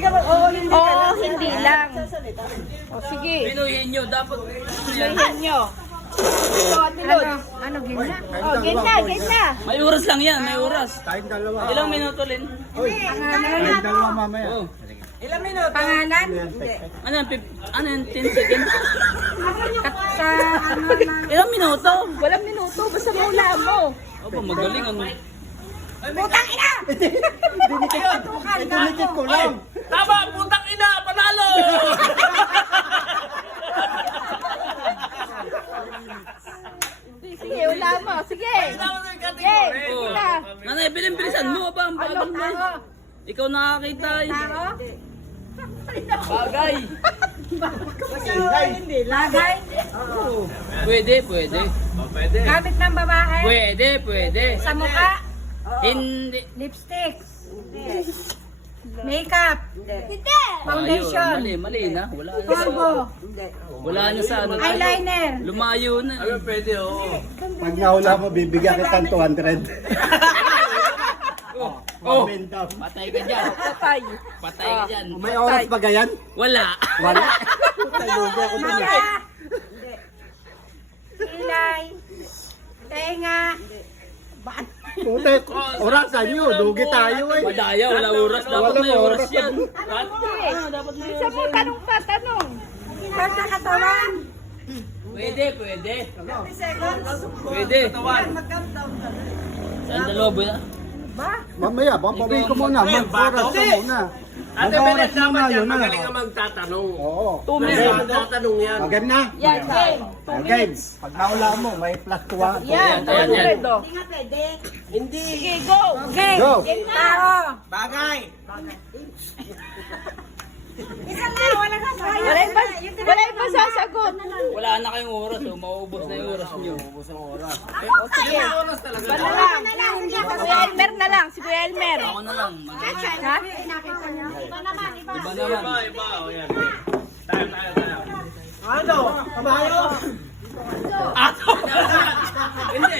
Oo, hindi lang. O, sige. Pinuhin nyo, dapat. Pinuhin nyo. Ano, gina? O, gina. May oras lang yan, may oras. Tayong dalawa. Ilang minuto, Lin? Tayong dalawa mamaya. Oh. Ilang minuto? Pangalan? Ano yan, 10 seconds? Ilang minuto? Walang minuto, basta mula mo. Opo, magaling ano. Putang ina! Itulikit ko lang. Tama, putang ina, panalo! Sige, wala mo. Sige. Sige, sige na. Nanay, bilisan mo ba ang bagal mo? Ikaw nakakita eh. Bagay. Lagay. Pwede, pwede. Gamit ng babae. Pwede. Sa mukha. Hindi. Lipstick. Makeup. Foundation. Mali na. Wala na sa, Polvo. wala na sa ano. Eyeliner. Lumayo na. Pwede, oo. Pag nahula mo, bibigyan kitang 200. Oh, One man down. patay ka dyan. Patay. Patay ka dyan. May oras pa gayan? Wala. Wala. Talugo ko dun eh. Mata. Kilay. Tenga. Putek, orasan nyo, dugi tayo eh. Madaya, wala oras. Dapat Walang may oras oras. yan. Dapat isa mo, tanong pa, tanong. Sa katawan. Pwede. Pwede. Saan dalawa ba yan? Ba? Mamaya, babawin ko muna. Mag-oras ka muna. Mag-oras muna yun na. Magaling ka magtatanong. Oo. 2 minutes. Magtatanong yan. Game na? Yan, game. Game. Pag nahula mo, may plus 2. Yan, Ayan, ayan. Hindi. Sige, go. Game. Go. Game na. Oo. Bagay. Wala iba sasagot. Wala na kayong oras. Oh. Mauubos na yung oras nyo. Sige. Iba na lang. Si Kuya Elmer na lang. Si Kuya Elmer. Ako na lang. Ha? Iba naman. Iba. O yan. Tayo. Ano? Kabayo? Ato! Hindi.